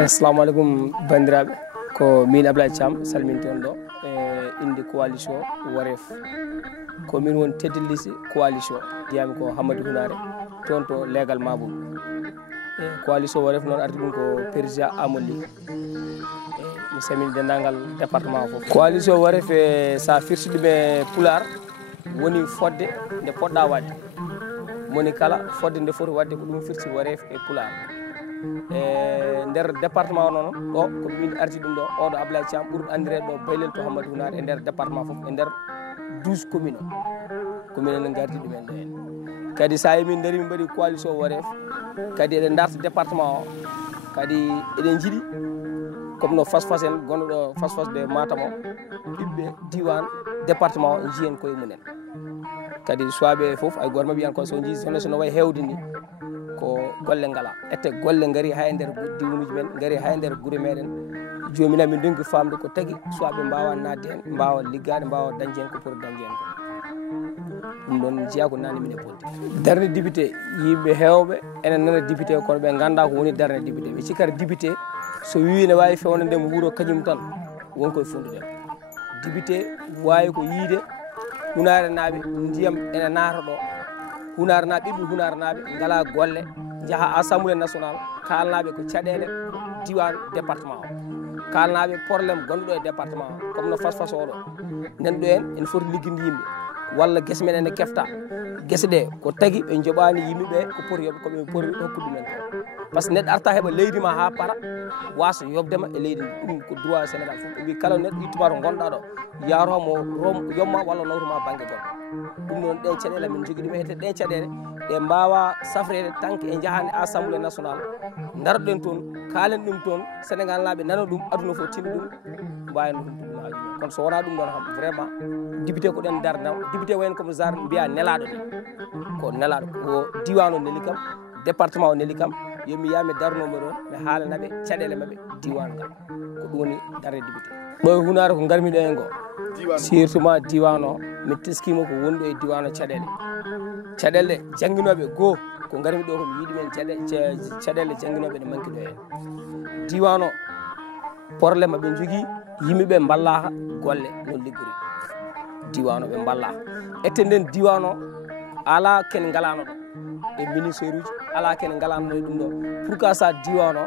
Assalamu alaikum bandiraɓe ko min Ablaye Thiam salminton ɗo inde coalition Waref ko min won tedde liste coalition diyami ko Hamadou Hunare toon to legal Mabou coalition Waref noon arti ɗum ko président Amadou mi samini dendagal département fof coalition Waref sa firti ɗum e Pulaar woni fodde nde poɗɗa wadde moni kala fodde nde foti wadde ko ɗum firti Waref e Pulaar nder département noon ɗo ko min arti ɗum ɗo oɗo Ablaye Thiam ɓurɗo andirede ɗo Baylel to Hamadou Hunare e nder département fof e nder 12 commune commune en gardi ɗumen ɗo hen kadi sa yi min dari min mbaɗi coalition Waref kadi eɗen darta département o kadi eɗen jiiɗi comme no fasfas en gonɗo ɗo fasfas de Matam o ɓiɓɓe diwan département o jiyen koye mumen kadi suwaɓe foof ay goto mabɓe yiyan ko so jii jeunesse no wayi hewde ni ko golle ngala ette golle ngari ha e nder diwanuji men ngari ha e nder guure meɗen jomina min donki famde ko tagui suwaɓe mbawa nadde hen mbawa liggade mbawa dañde hen ko pour dañde hen ko ɗum ɗon jeeya ko nani min e politique darde député yimɓe hewɓe enen nana député kono ɓe ganda ko woni darde député ɓe cikkata député so wi ne wawi fewnande mo wuuro kañum tan wonkoye fundude député wawi ko yiide Hunare naaɓe ndiyam ene naata ɗo Hunare naaɓe ɓiɓɓe Hunare naaɓe ngala golle jaaha assemblée nationale kalnaɓe ko caɗele diwan département o kalnaɓe probléme gonɗo e département o comme no fasfas oɗo nanɗo en ene foti ligginde yimɓe walla guese men ene kefta guese ɗe ko tagui ɓe joɓani yimɓeɓe ko poti yoɓe koɓe poti hokkude ɗumen par ce que neɗɗo arta heeɓa leydi ma ha para wasa yobdema e leydi ɗum ko droit Sénégal fof ɓe mbi kala neɗɗo ittuma to gonɗa ɗo yaromo yomma walla nawruma banggue goɗɗo ɗum noon ɗen caɗele min jogui ɗum ete ɗen caɗele ɗe mbawa safrede tanke e jahani assemblée nationale daroɗen toon kalen ɗum toon Sénégal naaɓe nana ɗum aduna fof tini ɗum mbayno ɗum ɗum haji kono so wona ɗum ɗon kam vraiment député ko ɗen darda député wayen comme jar mbiya nelaɗo ni ko nelaɗo ko diwan o neli kam département o neli kam yomi yami darnoɓe ɗon mi haalanaɓe caɗele mabɓe diwan ngal ko ɗum woni darde député ɗo e Hunare ko garmi ɗo hen go surtout diwan o mi teskima ko woni ɗo e diwan o caɗele jangguinoɓe goho ko garmi ɗo ko mi yiiɗi men caɗele jangguinoɓe ɗe manki ɗo hen diwan o probléme ɓe jogui yimɓeɓe ballaka golle no liggori diwan o ɓe ballaka ette nden diwan o ala ken galano ɗo e ministére uji ala ken galano ɗum ɗo pourquoi ça diwan o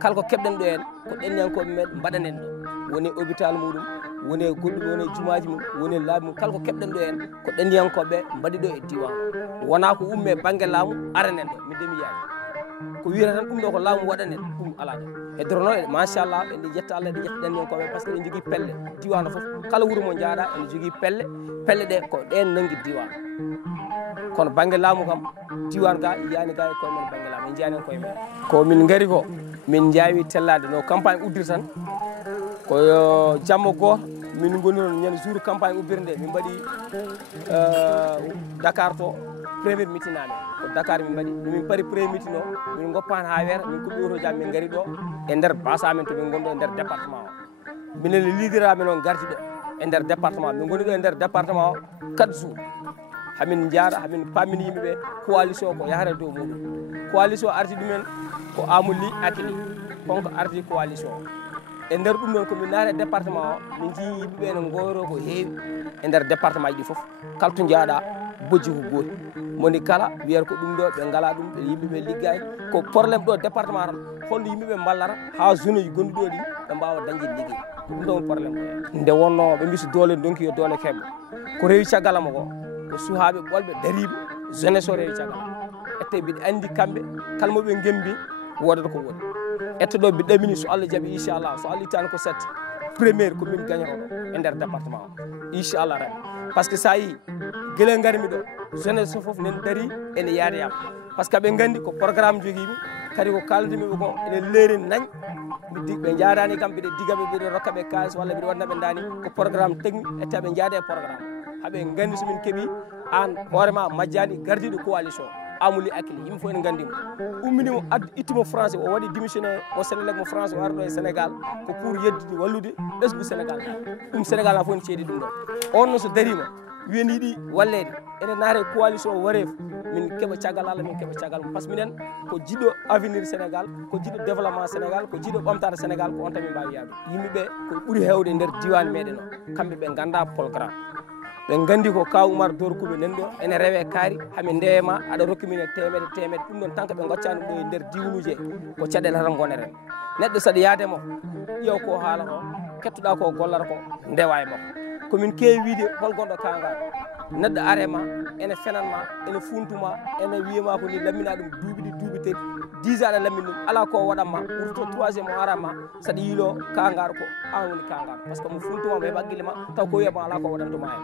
kala ko keɓɗen ɗo hen ko ɗenniyankoɓe men mbaɗanen ɗo woni hôpital muɗum woni goɗɗum woni jumaji mum woni laabi mum kala ko keɓɗen ɗo hen ko ɗenniyankoɓe mbaɗi ɗo e diwan o wona ko umme banggue laamu aranen ɗo min demi yaani ko wiyata tan ɗum ɗo ko laamu waɗanen ɗum ala ɗo e drono e machallah ɓe jetta Allah ɗe jetta ɗenniyankoɓe par ce que ɓe jogui pelle diwan o foof kala wuuro mo jaaɗa ene jogui pelle ɗe ko ɗen nangui diwan kono banggue laamu kam diwan ga yiyani ga e koye men banggue laamu en jiyani koye men ko min gaari ko min jawi tellade no campagne uddiri tan koyo jamma goto min goni noon ñande jour campagne ubbiri nde min mbaɗi Dakar to premier meeting amen ko Dakar min mbaɗi min paari premier meeting o min goppani ha weera min kuɓɓi oto jam min gaari ɗo e nder base amen to min gonɗo e nder département o minen lideraɓe noon gardi ɗo e nder département min goni ɗo e nder département o 4 jours hamin jaaɗa hamin pammini yimɓeɓe coalition ko yahata dow muɗum coalition arti ɗumen ko Amouli Akili konko arti coalition o e nder ɗum ɗon komin naati e département o min jii yimɓeɓe ne goyro ko heewi e nder département ji ɗi foof kala to jaaɗa bojji ko gooti moni kala wiyata ko ɗum ɗo ɓe ngala ɗum ɓe yimɓeɓe liggay ko probléme ɗo département tan holno yimɓeɓe ballata ha zone uji gonɗi ɗo ɗi ɓe mbawa dañde liggey ɗum ɗon probléme nde wonno ɓe mbi so doole donki yo doole keɓɓe ko rewi caggalama ko ko suhaɓe ɓolɓe dariɓe jeunesse o rewi caggalama ette mbiɗa andi kamɓe kala moɓe gembi wodata ko woni ette ɗo mbiɗa ɗamini so Allah jaaɓi inchallah so Allah ittani ko satti premiére ko min gagnata ɗo e nder département o inchallah rabbi parce que ça yi gele garmi do jeunesse so fof nen dari ene yaade yam parce que be gandi ko programme jogimi kadi ko kaldimi ko ene leeri nañ mi dig be jaadani kam be digabe be rokkabe kaas walla be wadna be ndani ko programme technique et tabe jaade programme habe gandi sumin kebi an horema majjani gardido coalition amuli akili yim fo en gandimo ummini mo ad itimo français o wadi démissionné o sénégal mo français wardo e sénégal ko pour yeddidi wallude esbu sénégal sénégal la fo en cedi dum do on no so darima wen yidi wallede ene naare coalition wareef min keba tiagal Allah min keba tiagal parce que minen ko jiddo avenir sénégal ko jiddo développement sénégal ko jiddo bamtare sénégal ko on tami mbawi yaadu yimbe be ko buri hewde nder diwan meden o kambe be ganda programme be gandi ko Kaw Oumar Dorkouɓe nan ɗo ene rewe kaari hami ndeyema aɗa rokki min temedde ɗum ɗon tan ko ɓe goccani ɗo e nder diwnuji ko caɗele tan goneren neɗɗo saɗa yaademo ƴeew ko haalata o kettoɗa ko gollata ko ndewa e makko komin kewi wiide hol gonɗo kangal neɗɗo arema ene fenanma ene funtuma ene wiyama ko ni lammina ɗum duuɓi duuɓi tati 10 aɗa lammin ɗum ala ko waɗanma wurto 3e o arama saɗa yiilo kangar ko an woni kangar par ce que mo funtuma mo heɓa haqqille ma taw ko wiyama ala ko waɗantuma hen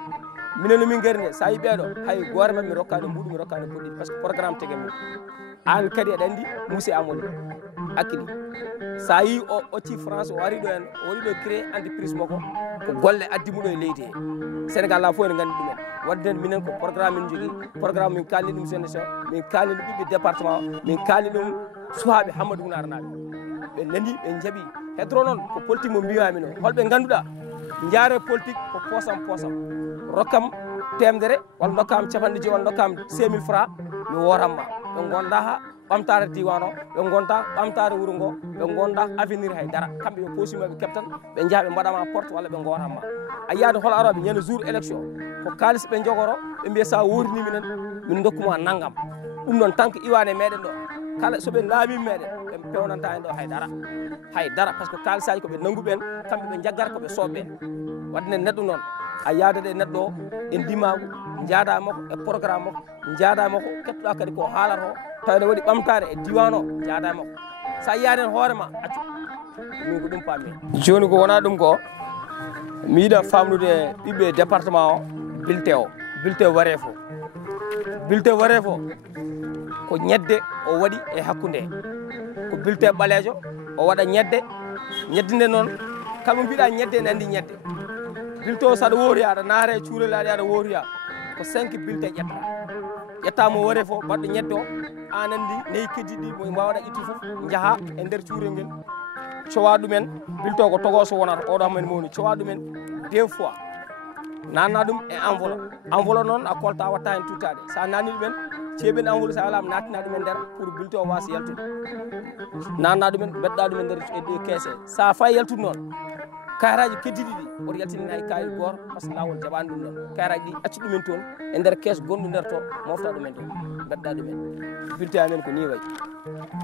minen min garni sa yi ɓeeɗo hay goore mabɓe mi rokkani mbuɗu mi rokkani poɗɗi par ce que programme tege min an kadi aɗa andi musi amadou hakkili sa yi o occi france o wari ɗo hen o waɗi ɗo créé entreprise makko ko golle addimuɗo e leydi he sénégal la fof ene gandi ɗumen wadde minen ko programme min jogui programme min kalni ɗum sene so min kalni ɗum ɓiɓɓe département min kalni ɗum suwaɓe Hammadou Gounar naɓe ɓe nani ɓe jaaɓi hedoro noon ko politique mo mbiyami o holɓe ganduɗa jaare politique ko poosam rokkam temdere walla dokkam capanɗe joyi walla dokkam 5000 francs mi woranma ɓe gonda ha ɓamtare diwan o ɓe gonta ɓamtare wuuro ngo ɓe gonda avenir haydara kamɓe ɓe poosimaɓe keptan ɓe jaaha ɓe mbaɗama porte walla ɓe goranma a yiyade hol aroɓe ñande jour élection ko kalis ɓe jogoro ɓe mbiya sa worini minen min dokkuma naggam ɗum noon tan ko iwane meɗen ɗo kala soɓe laami meɗen ɓe pewnanta en ɗo haydara par ce que kalisaji koɓe nanguɓen kamɓe ɓe jaggata koɓe soɓɓen wadde neɗɗo noon a yaadade neɗɗo o e ndimagu jaada makko e programme makko jaada makko kettoɗa kadi ko haalata o taw ene waɗi ɓamtare e diwan o jaada makko sa yiyaden hoorema accu min ko ɗum pammi joni ko wona ɗum ko mi yiiɗa famnude ɓiɓɓe département o bulletin wareef o ko ñedde o waɗi e hakkude ko bulletin ɓaleejo o waɗa ñedde nde noon kalmo mbiɗa ñedde ene andi ñedde bulletin o saɗa woori aɗa naare cuurel aɗa wooriya ko 5 bulletin ƴettamo wareef o baɗɗo ñedde o an andi neyi keddiɗi mo mbawɗa itti foof jaaha e nder cuurel ngel cowa ɗumen bulletin ko togoso wonata oɗo hamen mowni cowa ɗumen 2 fois nanna ɗum e enveloppe noon a kolta watta hen tuttade sa nanni ɗumen ceeɓen enveloppe sa walama nattina ɗumen nder pour bulletin o wasa yaltude nanna ɗumen beɗɗa ɗumen nder keese sa fayi yaltude noon kayitaji keddiɗi ɗi oto yaltinina e kayit goto par ce que lawol jaɓani ɗum noon kayitaji ɗi acci ɗumen toon e nder kees gonɗo nder to mofta ɗumen toon beɗɗa ɗumen bulletin amen ko ni wayi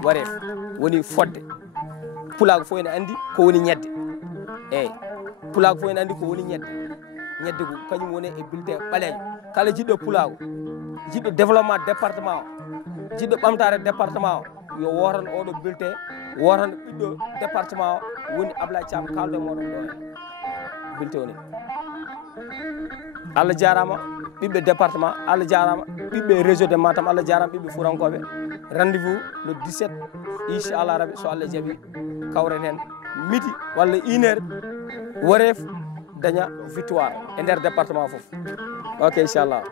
wareef woni fodde pulago fof ene andi ko woni ñedde eyyi pulago fof ene andi ko woni ñedde ko kañum woni e bulletin ɓaleejo kala jiɗɗo pulago jiɗɗo développement département o jiɗɗo ɓamtare département o yo wotan oɗo bulletin wotan ɓiɗɗo département o woni Ablaye Thiam kaldo e moɗon ɗo hen bulletin woni Allah jarama ɓiɓɓe département Allah jarama ɓiɓɓe région de Matam Allah jarama ɓiɓɓe Fuurankoɓe rendez-vous le 17 inchallah rabbi so Allah jaaɓi kawren hen midi walla 1 heure wareef daña victoire e nder département foof ok inchallah